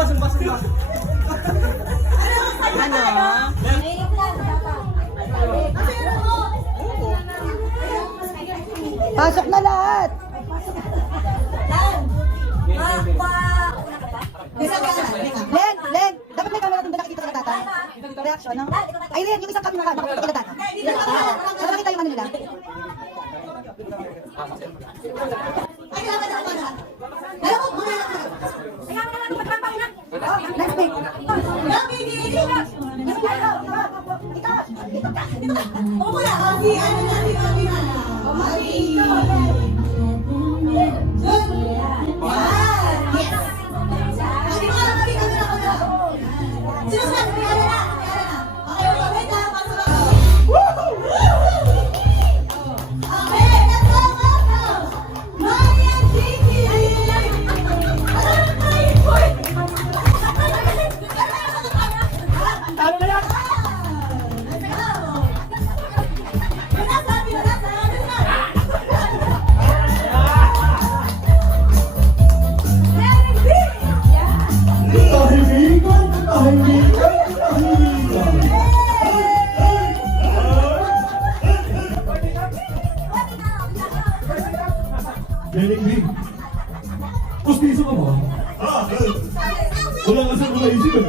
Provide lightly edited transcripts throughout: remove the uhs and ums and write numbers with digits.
Ano? Pasok na lahat! Len! Len! Dapat may camera kung nakikita ka tata. Reaction, no? Ay, Len, yung isang camera ka, nakikita tata. Para makita yung ano nila. Ay, kailangan na ako na. Alam mo, muna lang ka. Kailangan na magpapaw na. Next week. Opo na. Abi, ano natin, Abi na. Abi. Galing din. Pustiso ka ba? Wala kasi mga isip eh.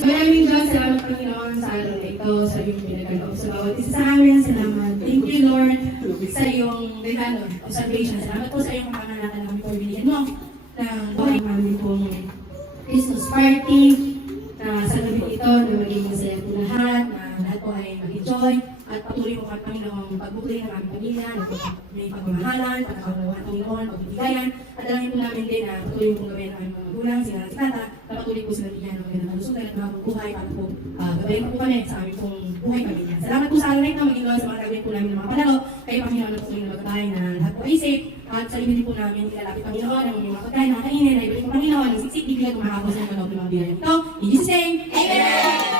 Maraming Diyos, salamat Panginoon sa araw na ito, sa iyong pinagkaloob sa bawat isa sa amin. Salamat. Thank you, Lord, sa iyong regalo o salvation. Salamat po sa iyong pangangalakan namin po. Binigyan mo ng buhay namin pong Christmas party sa gabi ito na maging masaya po lahat, na lahat po ay mag-enjoy at patuloy mo kami Panginoong pagbukli ng aming pamilya, na may pagmamahalan, pagkakaroon Panginoon, pagbibigayan, at dalangin po namin din na patuloy po gawin ang aming mga magulang, sila si Tata, na patuloy po sila bigyan ng magandang kalusugan at mga buhay para po gabayin po kami sa aming pong buhay pamilya. Salamat po sa araw na ito, maging gawa sa mga gagawin po namin ng mga palaro, kayo Panginoon na po yung magkabay na lahat po ay safe, at sa ibig po namin ilalapit Panginoon ang mga pagkain na kainin, na ibalik po Panginoon ang siksik, bigla gumahapos ng manood ng mga biyaya ito. In Jesus' name, Amen!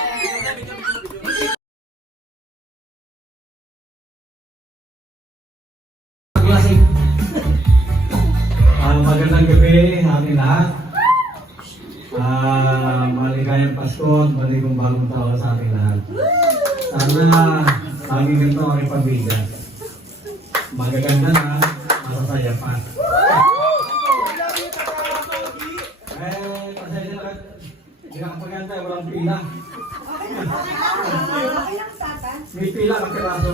Magandang gabi sa ating lahat. Maligayang Pasko at maligong bagong taon sa ating lahat. Sana lagi ganito ang aking pamilya. Magaganda na, masasaya pa. Pasaya na lang. Hindi na kapaganda, walang pila. May pila ang kiraso.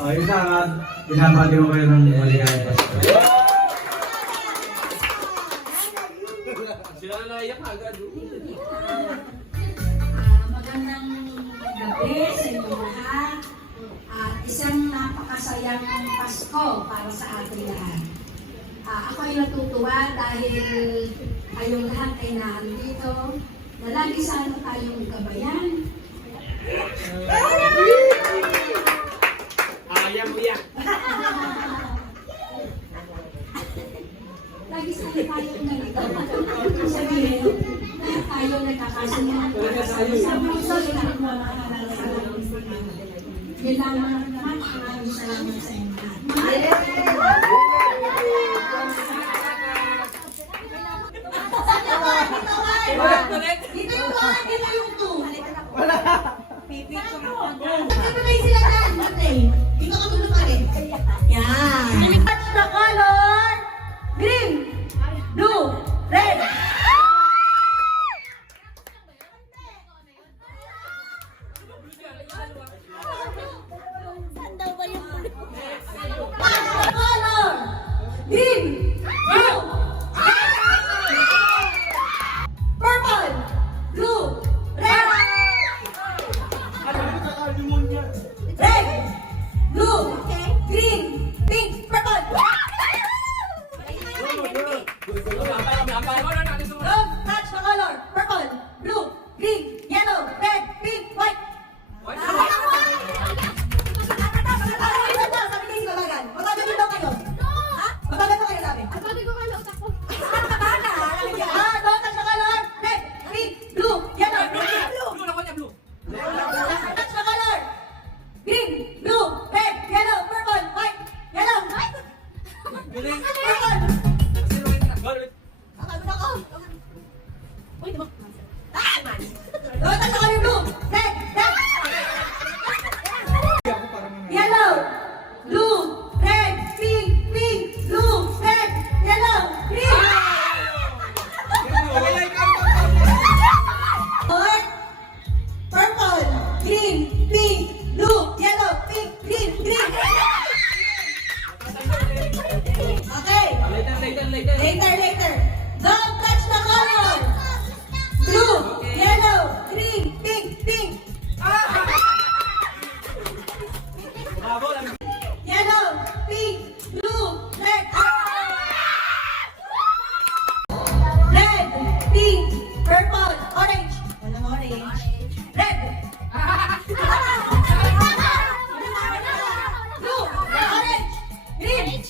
Yun na nga, binabati ko kayo ng maligayang Pasko. Sila naiyak agad. dahil kayong lahat ay narito, na lagi sana tayong gabayan. Ayaw mo yan. Lagi sana tayong ganito. Sabihin, lahat tayo nagkakasunod. Sa puso lahat mo yun lamang naman, maraming salamat sa inyo. Dito yung one, dito yung two. Wala. Pipipay sila dyan. Dito kami lumalit. Yan. Touch the color. Green, blue, red. Color. Green, blue, purple, blue, red. Red, blue, green, pink, purple. Don't touch the color. Purple, blue, green, yellow, red, pink, white. Mabagal din daw kayo. Ha? Mabagal ba kayo sabi? Don't touch the color. Red, pink, blue, yellow, red, blue. Don't touch the color. Green, blue, red, yellow, purple, white, yellow, white. Purple. Akala na ako. Don't touch the color blue, red, red. Yellow, blue, red, pink, pink, blue, red, yellow, green. Purple, green, pink, blue, yellow, pink, green, green. Okay. Later. Don't touch the color. Blue, yellow, green, pink, pink. Yellow, pink, blue, red. Red, pink, purple, orange. Walang orange. Red. Blue, orange, green.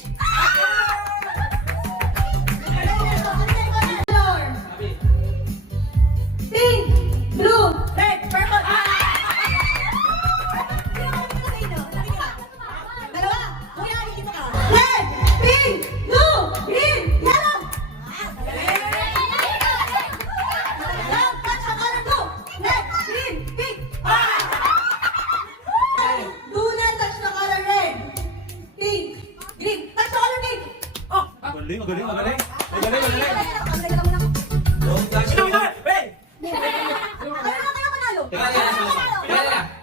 Color. Pink, blue, red, purple. Dalawa. Kuya, dito ka. Red, pink, blue, green, yellow. Don't touch the color blue. Red, green, pink. Do not touch the color red, pink, green. Touch the color pink. Magaling. Kayo manalo.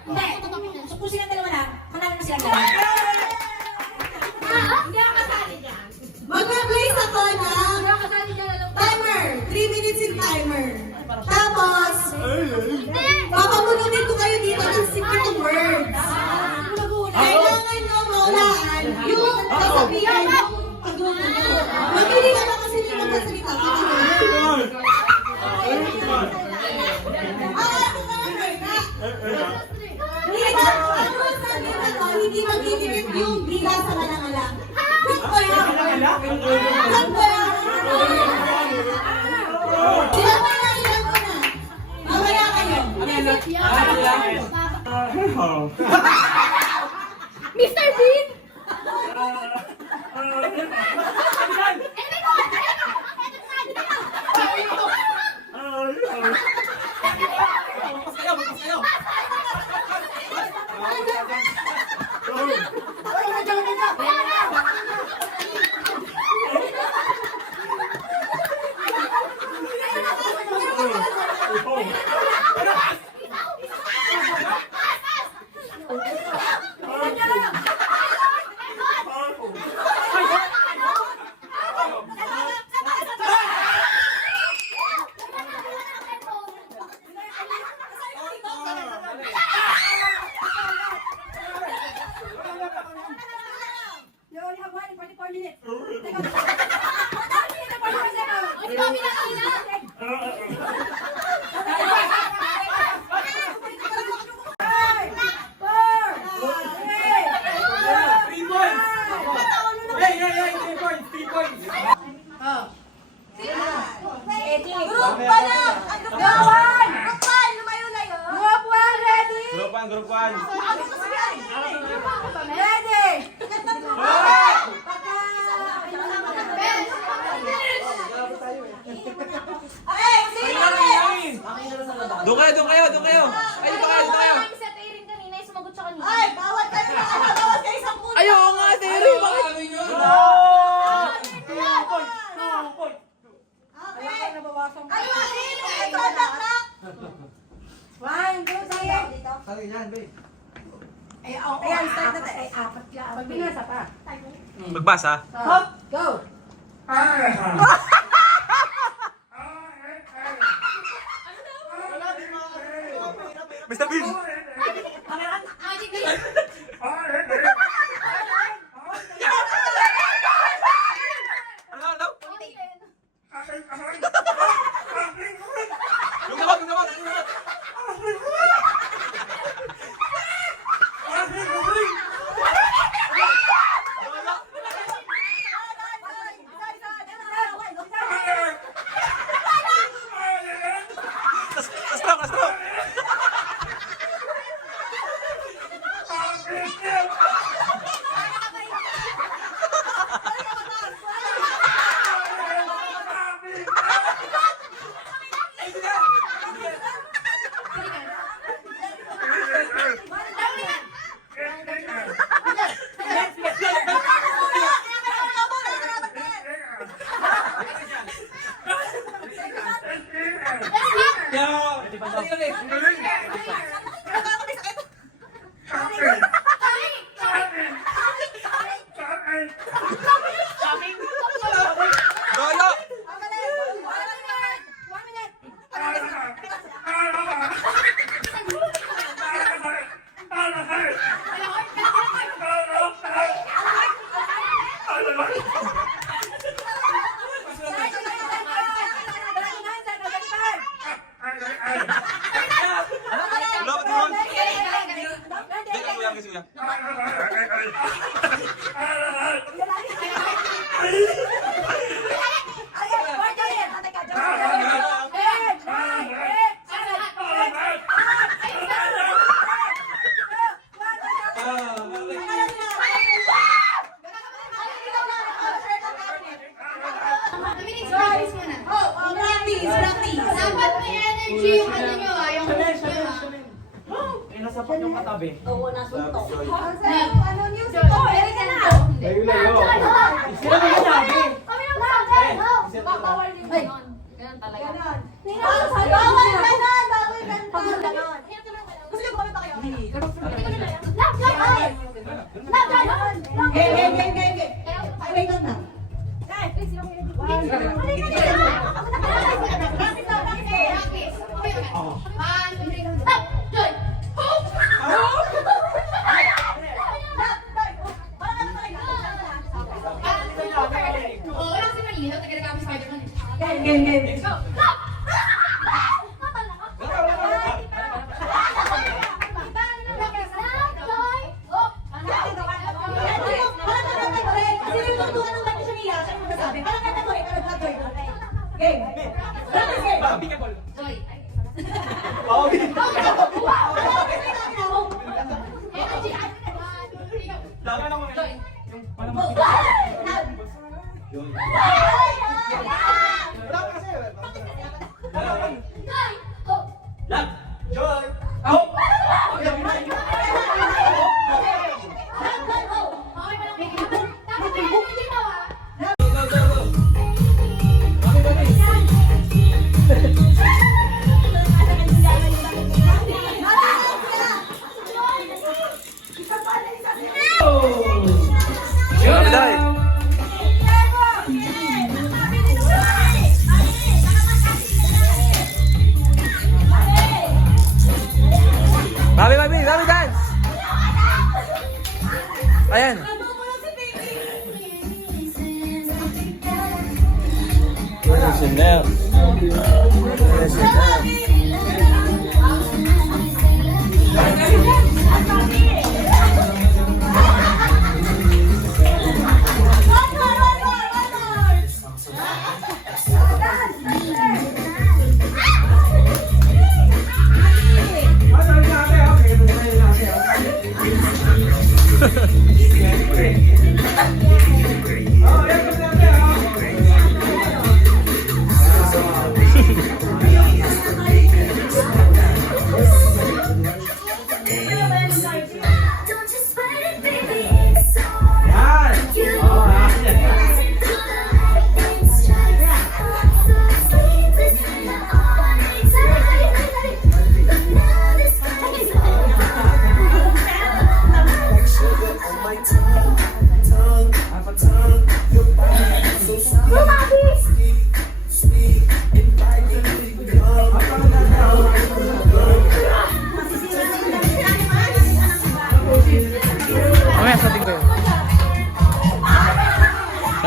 Hindi. So kung silang dalawa na, manalo na sila. Hindi ako kasali dyan. Magpa-place ako ng timer. 3 minutes in timer. Tapos, papabunutin ko kayo dito ng secret words. Kailangan nyo maulaan yung kasabihan yung pagbunutin nyo. Mabili ka na kasi nyo magkasalita. Hindi mag-iinit yung biga sa malangalang. Wait ko yan. Saan ko yan? Ilan ko na. Mamaya kayo. Mr. Bean! Doon kayo. Ay, dito kayo. Sa Erin kanina, sumagot siya kanina. Ay, bawal kayo isang punta. Ayaw nga, Terry. Bakit? Okay. Ay, Mahin! Ito, nak! 1, 2, 3. Ayan, start na tayo. Pag binasa pa. Magbasa. Hop, go! Mr. Bean! Magic Bean! Ano? Yung naman! Astro! Doyo! Practice muna. Dapat may energy yung ano nyo yung host nyo Nasa pa yung katabi. Oo, nasuntok. Ano news ito? Very ganito. Sila may katabi. Kami lang sabi. Bawal yung ganon. Ganon talaga. Bawal ganon. Gusto niyo bumalik pa kayo? Game. Ay, wait lang na. Game. Babi, dance! Ayan. Chanel.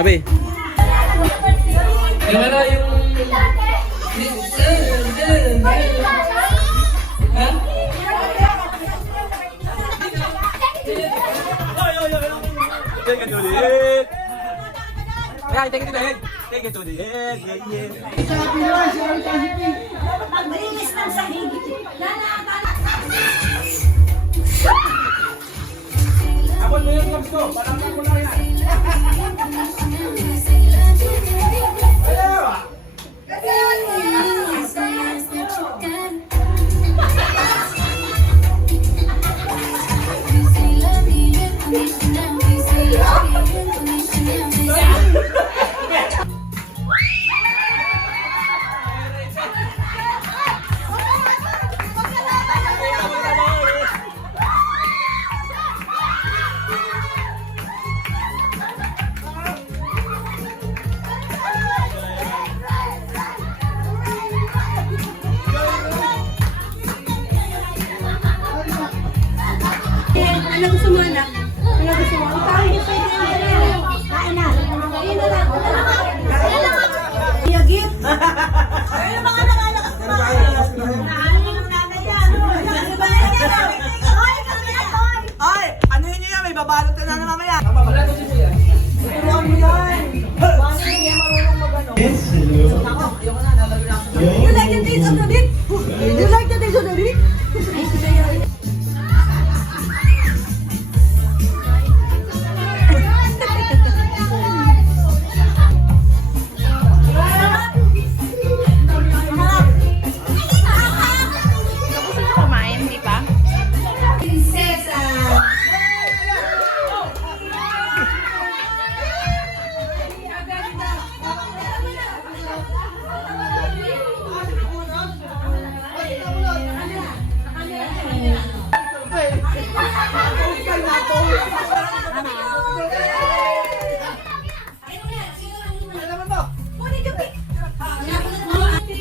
Abi. Yung ano, yung... Ha? Take it to the head. Yeah, take it to the head. Take it to the head. Yeah, yeah. Maglinis ng sahig. Abot mo yung gloves ko. Palangkan ko lang yan. Ano gusto mo, anak? Ano gusto mo? Kain na. Kain na lang. Yagit. Ano ba nga nakalakas na mga? Nahalin yung nanay yan. Ano ba yan? Ay, kami na to. Ay, ano yun yun? May babalot na na mamaya. Wala ko siya. Turuan mo yan. Paano hindi marunong mag-ano? Ako, ayoko na, nalagyan lang ako. You like the taste of the beef? You like the taste of the beef?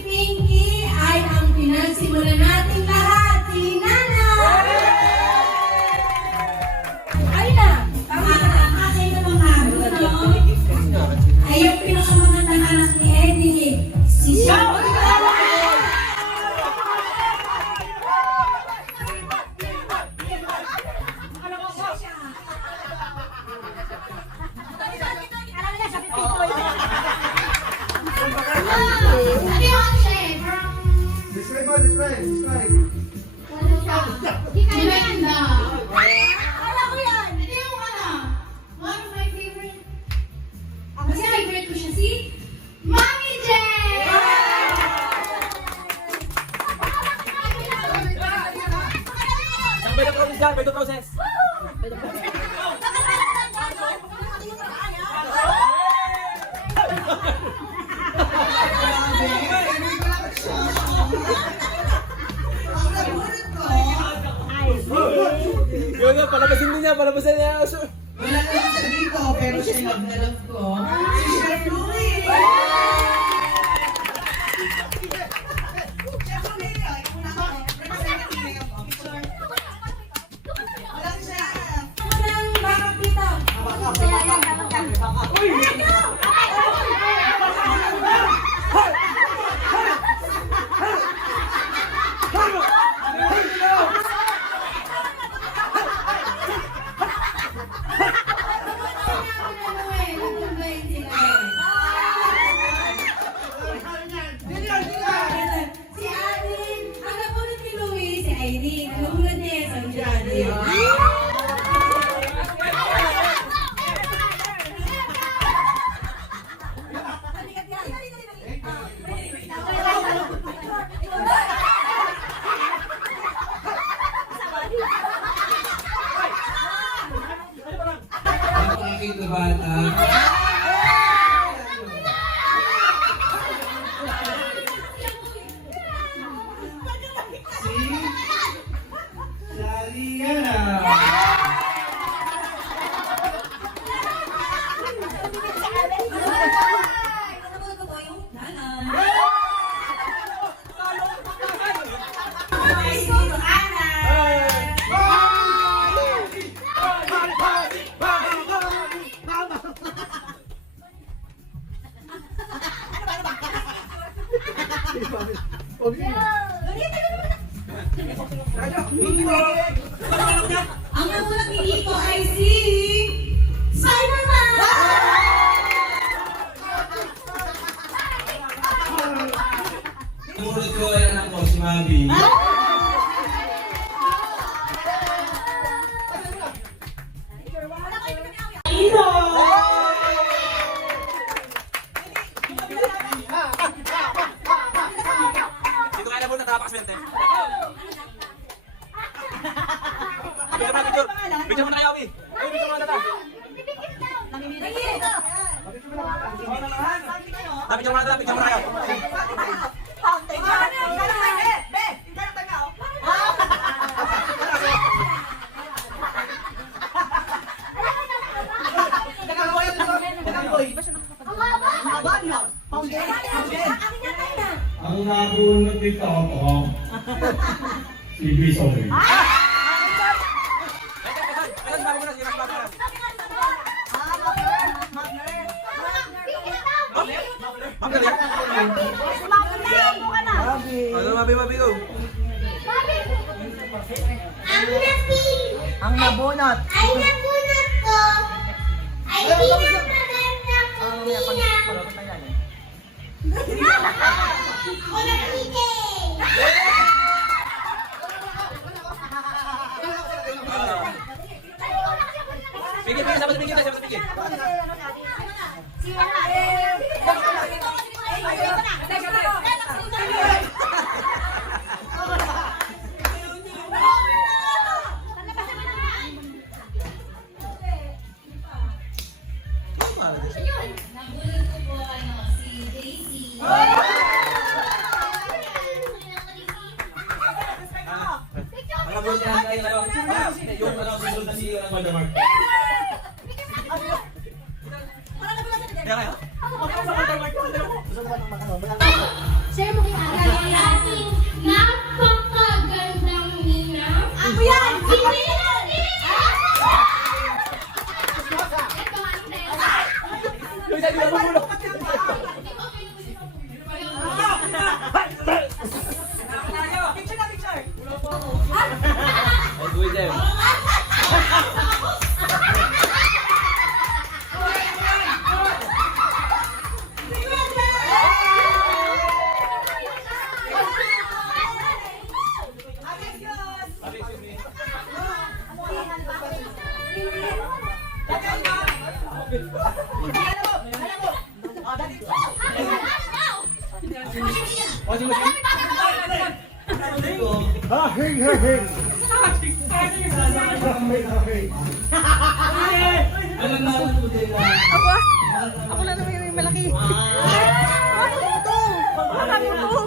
Pinky ay ang pinagsimulan natin lahat, si Nana! Ay na! Tama na! Akin na mga ay yung pinakamagandang anak ni Eddie, si Shaw! Describe mo, describe. Miranda! Alam ko yan. Ito yung one of my favorite. Kasi favorite ko siya si Mami J! By the process yan, by the process. Yun na, palabasin din niya, palabasin niya. Wala na lang sa dito, pero siya love na love ko. Si Chef Louie! Walang bakit dito. Si Alin, ang napunod ni Louie, si Irene. Ang napunod niya, si Alin. Bakit na bata? Sali yan ah. Ang namulang pili ko ay si Spider-Man! Sumunod ko ay anak ko, si Mami. Dito kaya na muna, nakapakaswerte. Picture. Picture muna kayo, Abi. Ay, picture muna ta. Picture muna ta, picture muna kayo. Ang nabunod dito ako, si Bisoy. Ayun, bago muna, sige, bago muna. Ma'am, galing. Ano, Mabi, go. Ang nabunot. Ay, nabunot ko. Ay, pinapagandang kusina. Ako nagkiking. Pigil, sabi sa pigil. Nabulog ko po si JC. Mga boy, yan kayo na yung sunod na si Voldemort. Kaya kayo? Share mo kay Ate. Napakagandang ninang. Ako yan! Si Melody! Yung sabi mo muna. I'll do it then. Alam na ako din na. Ako lang naman yung malaki. Ano ito? Ano ito?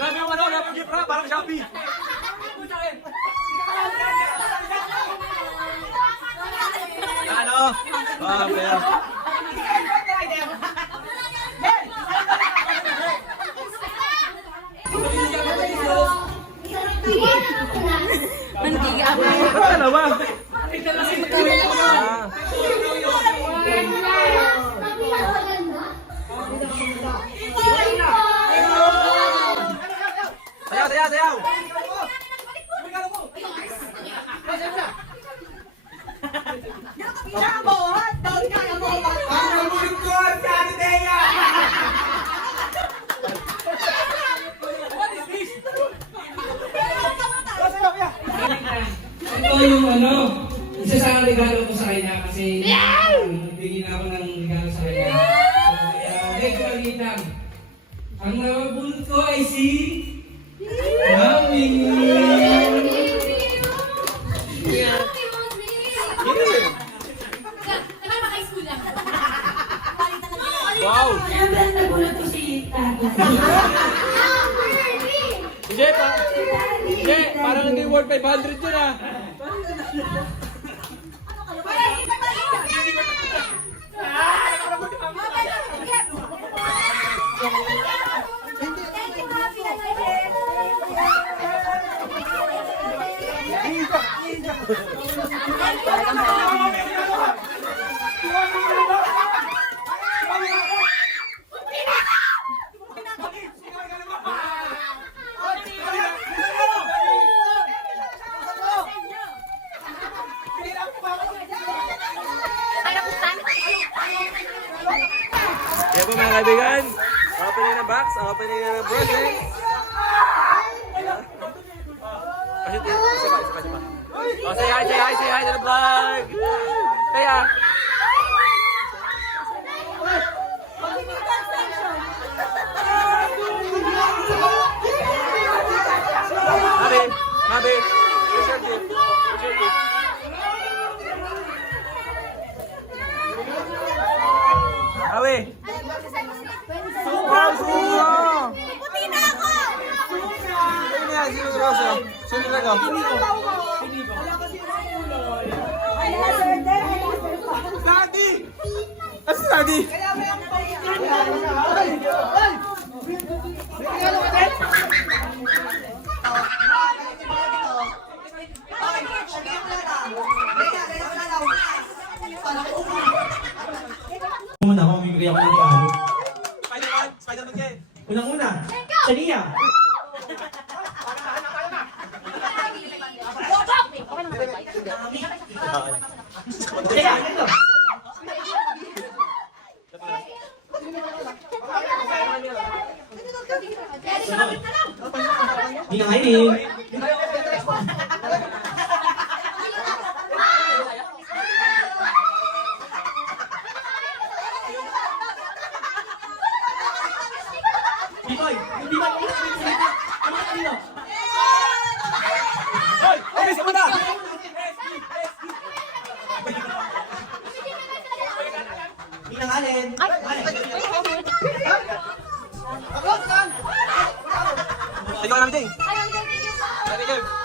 Grabe yung ano, yung gift wrap, parang Shopee. Ano? Pero... Ano ba? Sayaw! Ito yung ano, isa sa regalo ko sa kanya kasi bigyan ako ng regalo sa kanya. So, medyo malitan. Ang nabunod ko ay si Mami. Wow! Hindi, parang hindi worth 500 yun ah. box. Ang opening ng box eh. Isa pa. Oh, say hi to the vlog. Kaya. Mabe, where's your gift? Where's your gift? Awe. Wow, sumo. Puti na ako! Ano yan? Sino grosso? Sino talaga? Daddy! Ano si Daddy? Una, mamimigay ako ng regalo. Spider-Man yan. Unang-una, Shania. Teka, ito. Hinangayin. Bikoy, hindi ba yung salita? Ano ka kanino? Hoy! Okay, simula! Hinangayin. Ikaw namin din.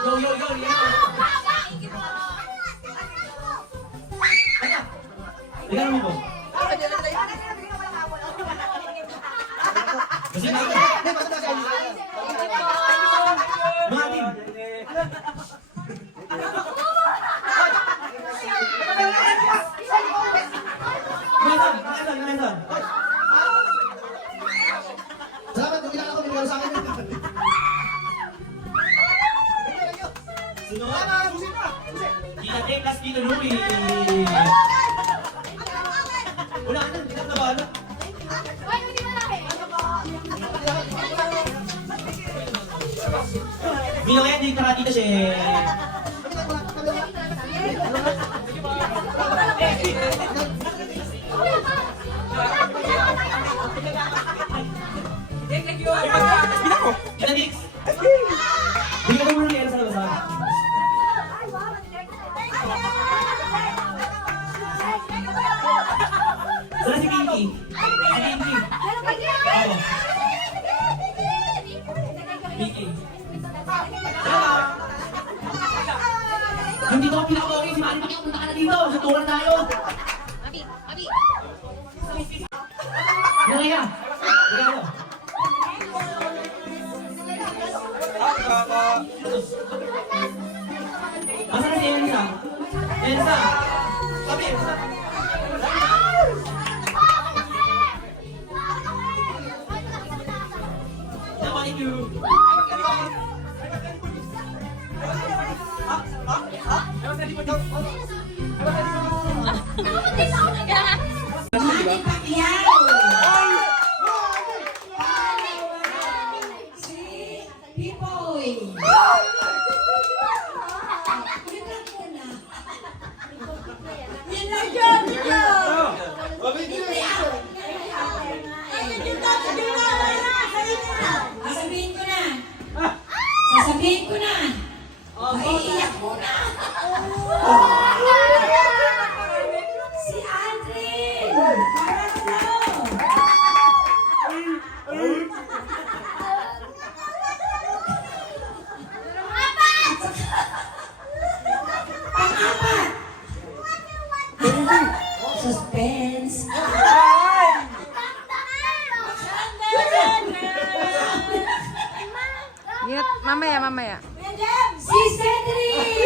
Yo, yo, yo, yo. Regalo mo po. Kasi mga team. Meron. Salamat, kung ilang ako binigay sa akin. Sunod. Tita Tek, plus Tito Louie. Wala ka na, hindi na bahala. Bilang yan, dito ka dito siya. Tita Nix. Bigyan mo muna yan sa labas. Saan si Kinky? Si Kinky. Oo. Kinky. Hindi ko pinaka-okay si Manny Pacquiao. Punta ka na dito. Suntukan tayo. Ano kaya? Regalo. Asan na si Elsa? Elsa! Sabi, Elsa! Thank you! Manny Pacquiao! Si Pipoy! Yun lang yun! Sasabihin ko na! Maiiyak ko na! Si Aldrin! Parang Pang-apat! Suspense! Mamaya. Si Cedric!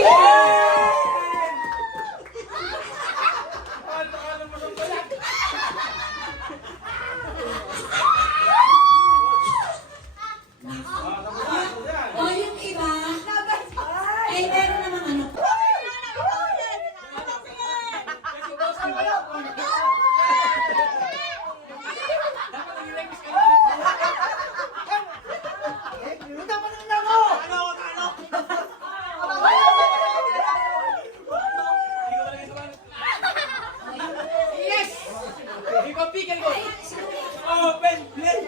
O yung iba, ay meron namang ano. Yes! Ikaw, pick and go. Open, play.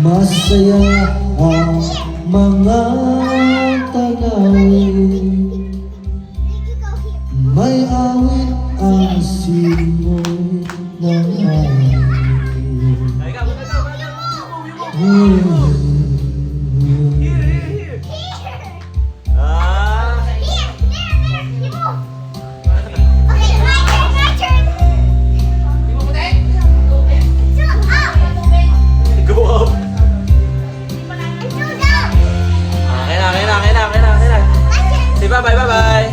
Masaya ang mga tanawin, may awit ang simoy ng hangin. Go up. Okay na. Say bye-bye.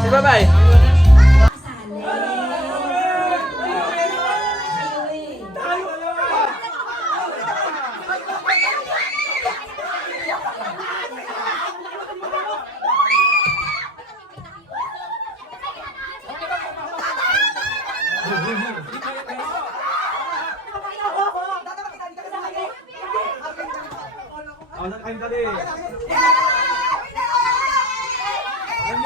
Say bye-bye. Ako na kain dali. Kain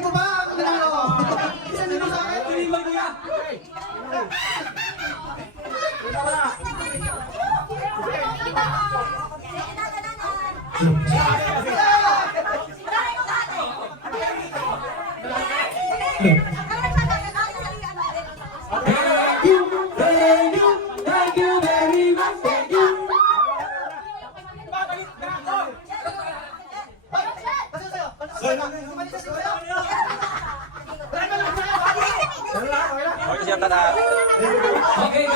ko ba? Ang ginagawa ko? Isa nito sa akin. Thank you very much. Thank you. Okay, siya tara. Okay,